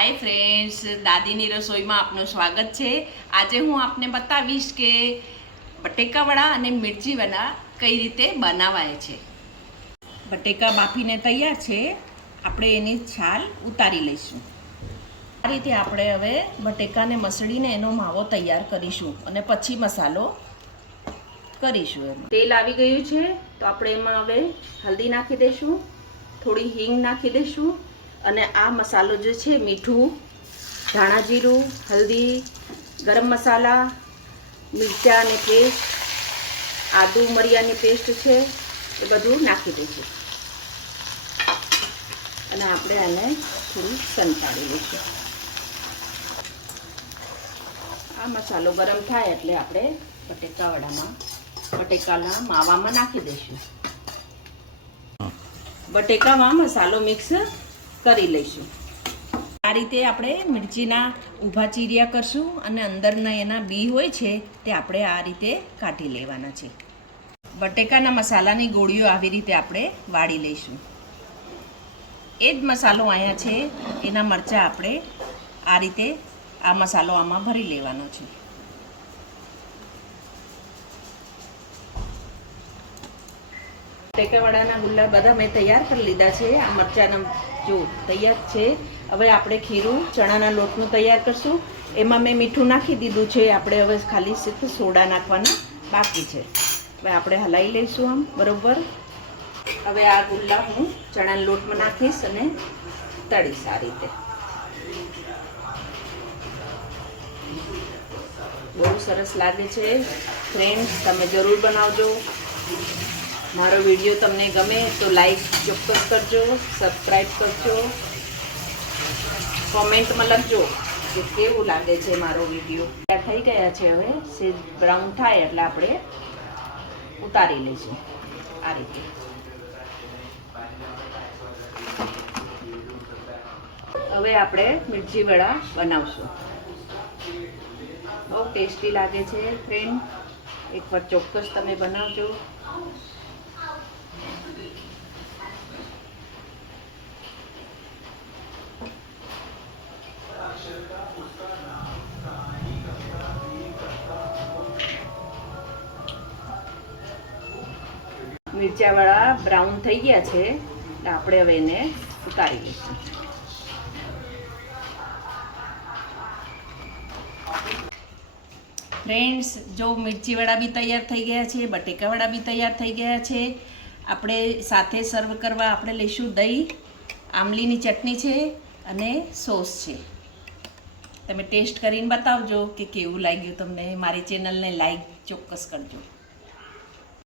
Hi friends, दादीनी रसोईमां आपनुं स्वागत है। आज हूँ आपने बतावीश के बटेकावड़ा अने मिर्चीवड़ा कई रीते बनावाय छे। बटेका बाफीने तैयार छे, आपणे एनी छाल उतारी लईशुं। आ रीते आपणे हवे बटेकाने मसळीने एनो मावो तैयार करीशुं अने पछी मसालो करीशुं। तेल आवी गयुं छे तो आपणे एमां हवे हल्दी नाखी देशुं, थोड़ी हींग नाखी देशुं અને આ મસાલો જે છે મીઠું, ધાણા જીરું, હલ્દી, ગરમ મસાલા, મિરચાની પેસ્ટ, આદુ મરિયાની પેસ્ટ છે એ બધું નાખી દઈશું અને આપણે આને થોડું સંતાડી લઈશું। આ મસાલો ગરમ થાય એટલે આપણે બટેકાના માવામાં નાખી દઈશું। બટેકામાં મસાલો મિક્સ કરી લઈશું। આ રીતે આપણે મિરચીના ઊભા ચીરિયા કરશું અને અંદરના એના બી હોય છે તે આપણે આ રીતે કાઢી લેવાના છે। બટેકાના મસાલાની ગોળીઓ આવી રીતે આપણે વાળી લઈશું। એ જ મસાલો અહીંયા છે, એના મરચાં આપણે આ રીતે આ મસાલો આમાં ભરી લેવાનો છે। બટેકાવાળાના ગુલ્લા બધા મેં તૈયાર કરી લીધા છે। આ મરચાંના જો તૈયાર છે। હવે આપણે ખીરું ચણાના લોટનું તૈયાર કરશું। એમાં મેં મીઠું નાખી દીધું છે, આપણે હવે ખાલી સિર્ફ સોડા નાખવાના બાકી છે। હવે આપણે હલાવી લઈશું આમ બરોબર। હવે આ ગુલ્લા હું ચણાના લોટમાં નાખીશ અને તળીશ આ રીતે। બહુ સરસ લાગે છે ફ્રેન્ડ્સ, તમે જરૂર બનાવજો। मारो वीडियो तमने गमे तो लाइक चोक्कस करजो, सब्सक्राइब करजो, कॉमेंट में लखजो कि केवुं लागे छे मारो वीडियो। तैयार थई गया छे। हवे सेज ब्राउन थाय एटले आपणे उतारी लईशुं आ रीते। हवे आपणे मिर्ची वड़ा बनावशुं। बहु टेस्टी लागे छे फ्रेंड, एक बार चोक्कस तमे बनावजो। मिर्चावाड़ा ब्राउन थई गया छे એટલે આપણે હવે એને ઉતારી લઈશું। फ्रेंड्स, जो मिर्चीवाड़ा भी तैयार थई गया छे, बटेकावाड़ा भी तैयार थई गया छे। આપણે સાથે સર્વ કરવા આપણે લઈશું દહીં, આમલીની ચટણી છે અને સોસ છે। તમે ટેસ્ટ કરીને બતાવજો કે કેવું લાગ્યું તમને। મારી ચેનલને લાઈક ચોક્કસ કરજો।